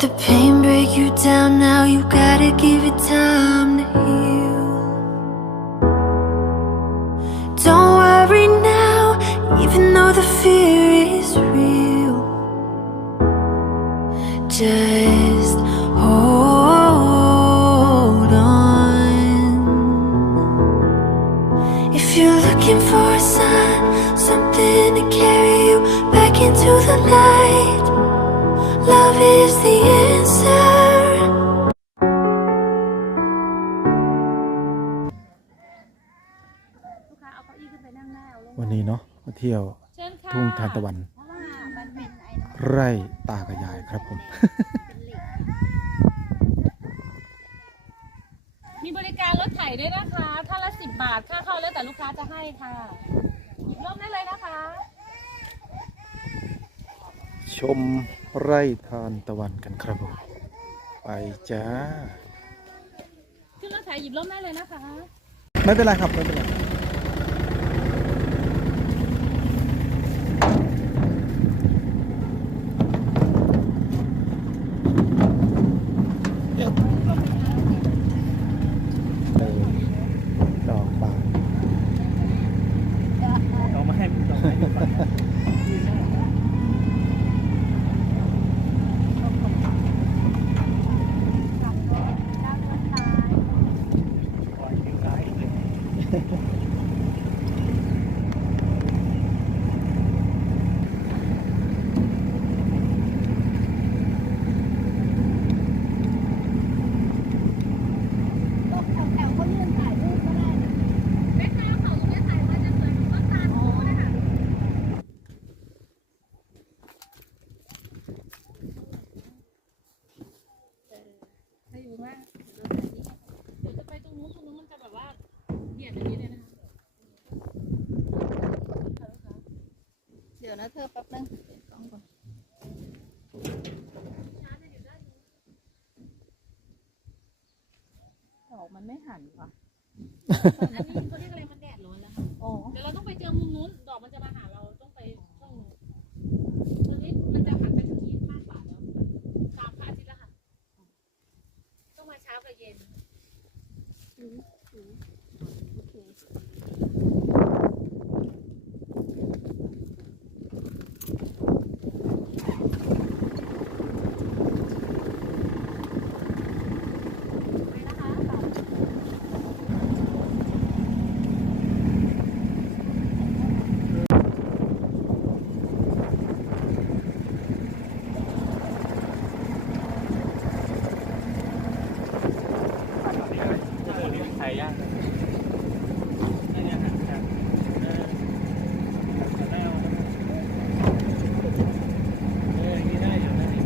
Let the pain break you down now. You gotta give it time to heal. Don't worry now, even though the fear is real. Just อาลงวันนี้เนาะมาเที่ยวเชิญค่ะทุ่งทานตะวันเพราะว่ามันเป็นไอ้นั่นไร่ตากระยายครับผมเป็นเหล็กมีบริการรถไถด้วยนะคะท่านละสิบบาท ค่าเข้าแล้วแต่ลูกค้าจะให้ค่ะ หยิบร่มได้เลยนะคะ ชม ไร่ทานตะวันกันครับผมไปจ้า ขึ้นรถไถหยิบร่มได้เลยนะคะ ไม่เป็นไรครับ ไม่เป็นไรเออดอกบาน เอามาให้ดอกไม้ดูก่อนนะปล่อยถึงสายเลย แม่ค้าเขาจะถ่ายมาจะสวยต้นตาลโอ้นะคะ ให้อยู่มากเดี๋ยวจะไปตรงนู้นตรงนู้นมันจะแบบว่าเหยียดอย่างนี้เลยนะคะ เดี๋ยวนะเธอแป๊บนึงเปลี่ยนกล้องก่อนดอกมันไม่ หันว่ะอันนี้เขาเรียกอะไรมันแดดร้อนแล้วค่ะอ๋อเดี๋ยวเราต้องไปเจอมุมนู้นดอกมันจะมาหาเราต้องไปช่องนู้นตอนนี้มันจะหันไปทางนี้มากกว่าแล้วตามพระอาทิตย์แล้วค่ะต้องมาเช้ากับเย็นโอเค ยย่างนั่นเนี่ยครับเออจะได้เอาเอออย่างนี้ได้อยู่นะนี่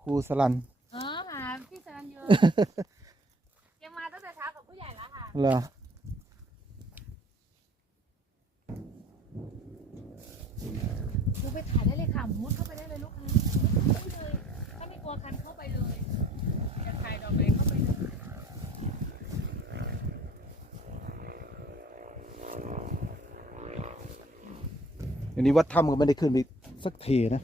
ครู สลันเออหาพี่สรัญยูยังมาตั้งแต่เช้ากับผู้ใหญ่แล้วค่ะเหรอดูไปถ่ายได้เลยค่ะมุดเข้าไปได้เลยลูกค้ามุดเข้าไปเลยถ้าไม่กลัวคันเข้าไปเลยอยากถ่ายดอกไหนเข้าไปเลยอันนี้วัดถ้ำก็ไม่ได้ขึ้นไปสักทีนะ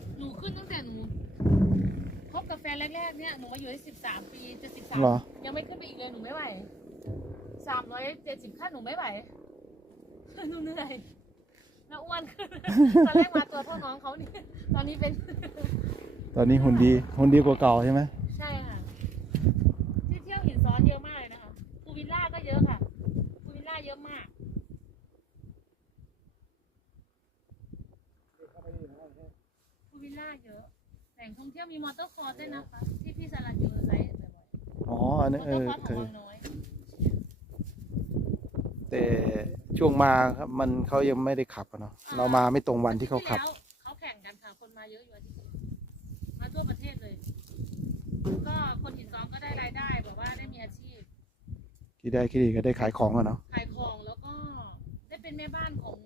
สิบสามเหรอ ยังไม่ขึ้นไปอีกเลยหนูไม่ไหวสามร้อยเจ็ดสิบขั้นหนูไม่ไหวหนูเหนื่อยแล้วอ้วนขึ้นตอนแรกมาตัวเท่าน้องเขานี่ตอนนี้เป็น ตอนนี้หุ่นดีหุ่นดีกว่าเก่าใช่ไหมใช่ค่ะ ที่เที่ยวหินซ้อนเยอะมากเลยนะคะภูวิลล่าก็เยอะค่ะภูวิลล่าเยอะมาก ภูวิลล่าเยอะ แหล่งท่องเที่ยวมีมอเตอร์คอร์สด้วยนะคะ ที่พี่สลัดยูไลฟ์บ่ อยอ๋ออันๆมนี้อเอเตอร์อคอร์สเคของยวังน้อยแต่ช่วงมาครับมันเขายังไม่ได้ขับอะเนาะเรามาไม่ตรงวันที่เขาขับอทิตย์แล้วเขาแข่งกันค่ะคนมาเยอะอยู่อาทิตย์นี้มาทั่วประเทศเลย ก็คนหินซ้อนก็ได้รายได้แบบว่าได้มีอาชีพที่ได้ที่ดีก็ได้ขายของอะเนาะขายของแล้วก็ได้เป็นแม่บ้านของ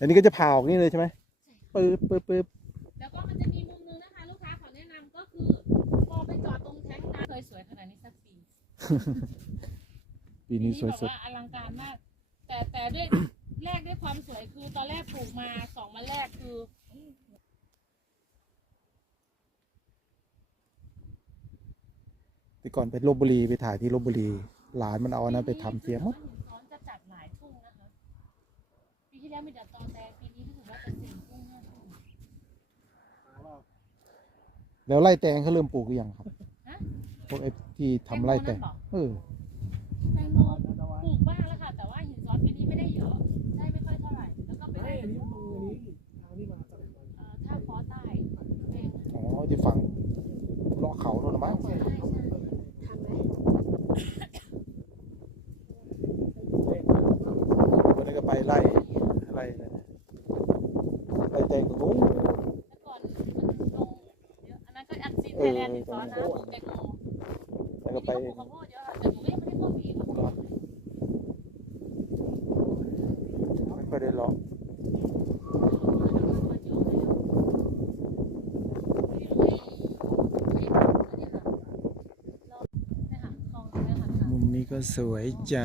อันนี้ก็จะผ่าออกนี่เลยใช่ไหมปึ๊บปึ๊บปึ๊บแล้วก็มันจะมีมุมนึงนะคะลูกค้าขอแนะนำก็คือพอไปจอดตรงแท้งน้ำเคยสวยขนาดนี้สักปีปีนี้สวยแบบสุดว่าอลังการมาก แต่แต่ด้วย แรกด้วยความสวยคือตอนแรกปลูกมาสองวันแรกคือ แต่ก่อนไปลบบุรีไปถ่ายที่ลบบุรี หลานมันเอาอันนั้นไปทำเสียหมดหินซ้อนจะจัดหลายทุ่งนะคะ ปีที่แล้วมีแต่ตอแตงปีนี้รู้สึกว่าจะสี่ทุ่งห้าทุ่งแล้วไร่แตงเขาเริ่มปลูกหรือยังครับฮะพวกไอ้ที่ทำไร่แตงแตงโมนั่นเหรอเออแตงโมปลูกบ้างแล้วค่ะ แต่ว่าหินซ้อนปีนี้ไม่ได้เยอะได้ไม่ค่อยเท่าไหร่ แล้วก็ไปได้เอ่อถ้าฟอใต้แพง อ๋อที่ฝั่งเลาะเขาโน่นนะมั้ง ใช่ใช่ วันนี้ก็ไปไล่ไล่อะไรนะไล่แตงตรงนู้น แต่ก่อนมันลงเยอะอันนั้นก็อันซีนไทย แลนด์ซ้อนนะปลูกแตงโมแล้วก็ปีไปนี้ก็ปลูกข้าวโพดเยอะค่ะแต่หนูก็ยังไม่ได้เพิ่มอีกค่ะไม่ค่อยได้เลาะมุมนี้ก็สวยจ้ะ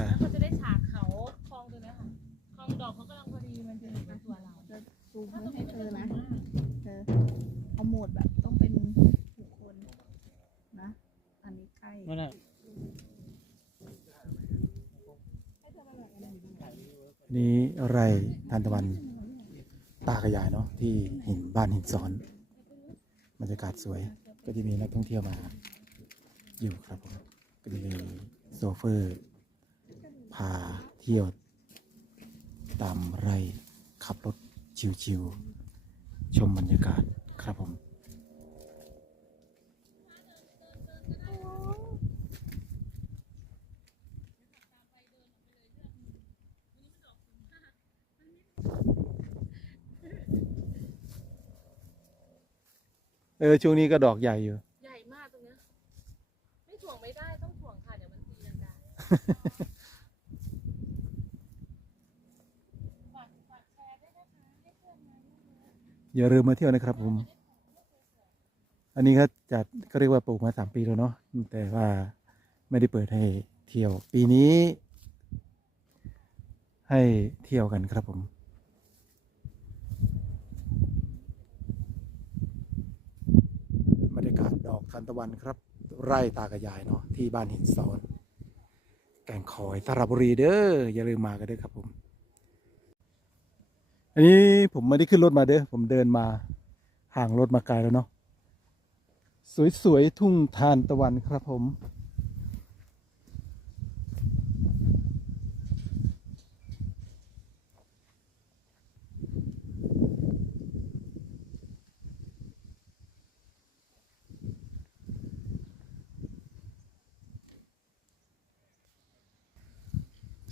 นี่ไรทานตะวันตากระยายเนาะที่หินบ้านหินซ้อนบรรยากาศสวยก็จะมีนักท่องเที่ยวมา อยู่ครับผมก็จะมีโซเฟอร์พาเที่ยว ตามไรขับรถชิวๆชมบรรยากาศครับผม ออช่วงนี้ก็ดอกใหญ่อยู่ ใหญ่มากตรงเนี้ยไม่ถ่วงไม่ได้ต้องถ่วงค่ะเดี๋ยวมันตีลังกาฝากฝากแชร์ด้วยนะคะให้เพื่อนมาเยอะอย่าลืมมาเที่ยวนะครับ ผม อันนี้ก็จัดก็เรียกว่าปลูกมาสามปีแล้วเนาะแต่ว่าไม่ได้เปิดให้เที่ยว ปีนี้ ให้เที่ยวกันครับผม บรรยากาศดอกทานตะวันครับ ไร่ตากระยายเนาะที่บ้านหินซ้อน แก่งคอยสระบุรีเด้ออย่าลืมมากันเด้อครับผม อันนี้ผมไม่ได้ขึ้นรถมาเด้อผมเดินมาห่างรถมาไกลแล้วเนาะสวยๆทุ่งทานตะวันครับผม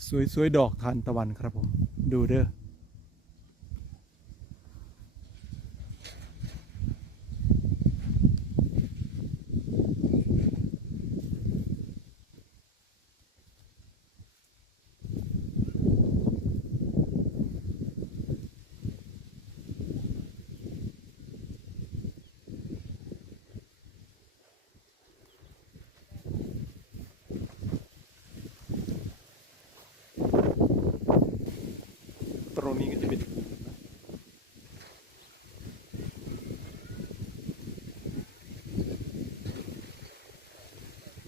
สวยๆดอกทานตะวันครับผม ดูเด้อ รงนี้ก็จะเป็น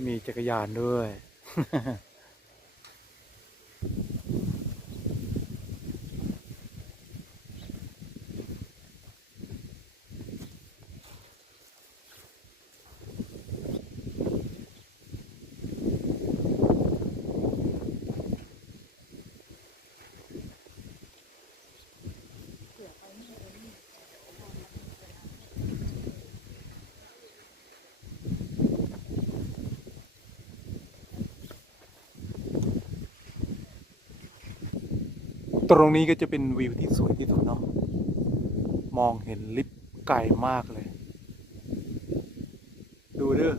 มีจักรยานด้วย ตรงนี้ก็จะเป็นวิวที่สวยที่สุดเนาะมองเห็นลิฟต์ไกลมากเลย ดูเด้อ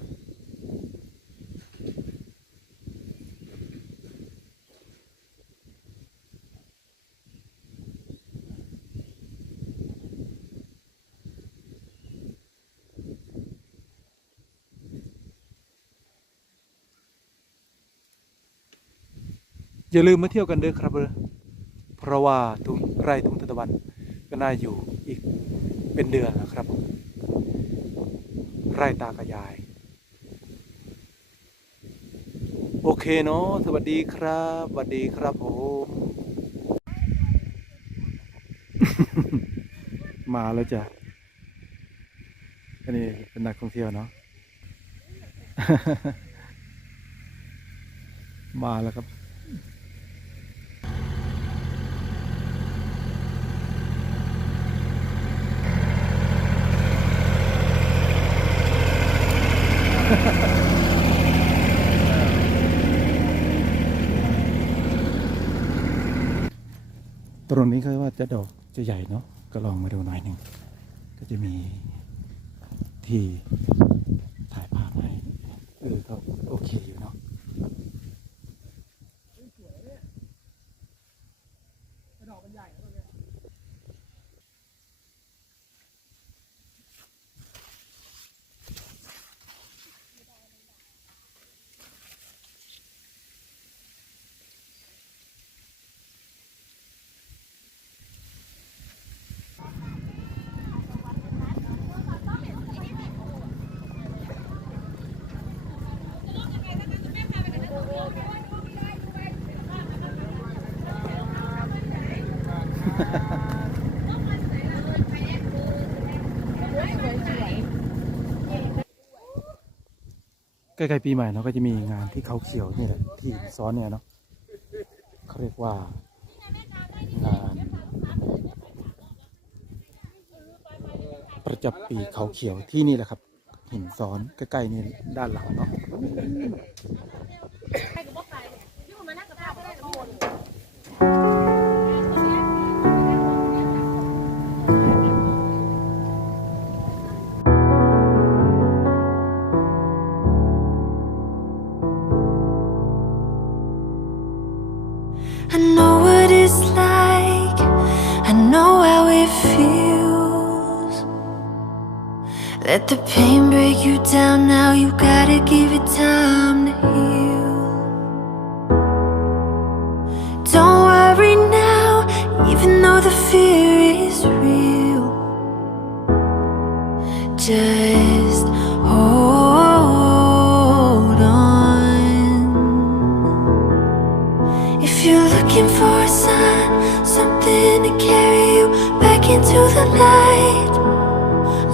อย่าลืมมาเที่ยวกันเด้อครับเด้อ เพราะว่าทุ่งไร่ทุ่งทานตะวันก็น่าอยู่อีกเป็นเดือนนะครับ ไร่ตากระยาย โอเคเนาะสวัสดีครับสวัสดีครับผมมาแล้วจ้ะอันนี้เป็นนักท่องเที่ยวเนาะ มาแล้วครับ ตรงนี้เขาว่าจะดอกจะใหญ่เนาะก็ลองมาดูหน่อยหนึ่งก็จะมีที่ถ่ายภาพให้เออก็โอเคอยู่เนาะ ใกล้ๆปีใหม่เนาะก็จะมีงานที่เขาเขียวนี่แหละที่ซ้อนเนี่ยเนาะเขาเรียกว่างานประจำปีเขาเขียวที่นี่แหละครับ หินซ้อนใกล้ๆนี่ด้านหลังเนาะ Let the pain break you down now. You gotta give it time to heal.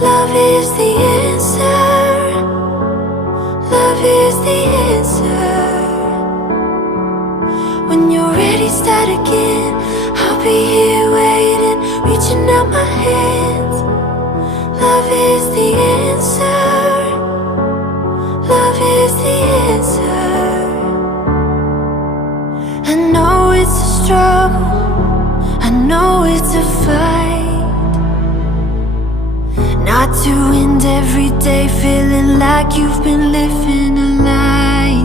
Love is the answer. Love is the answer. When you're ready, start again. I'll be here waiting, reaching out my hands. Love is Hard to end every day feeling like you've been living a lie.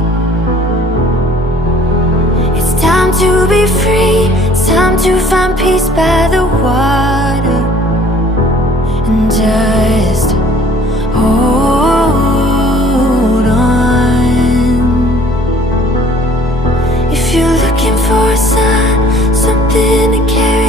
It's time to be free, it's time to find peace by the water. And just hold on. If you're looking for a sign, something to carry.